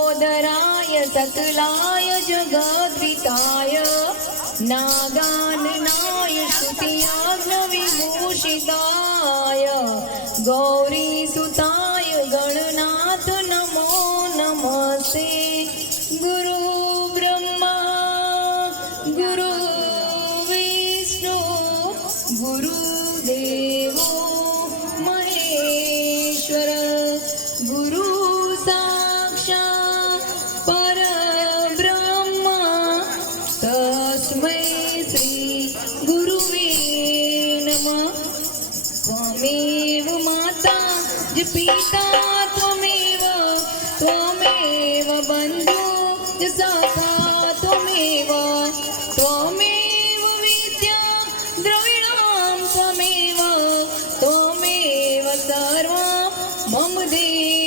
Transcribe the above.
लम्बोदराय सकलाय जगद्विताय नागाननाय श्रुतियाग्नविभूषिताय गौरीसुताय गणनाथ नमो नमस्ते। गुरु ब्रह्मा गुरु विष्णु गुरुदेवो महेश्वर गुरु साक्षात् परब्रह्म तस्मै श्री गुरुवे नमः। त्वमेव माता च पिता त्वमेव त्वमेव बन्धु च सखा त्वमेव त्वमेव विद्या द्रविणां त्वमेव त्वमेव सर्वं मम देव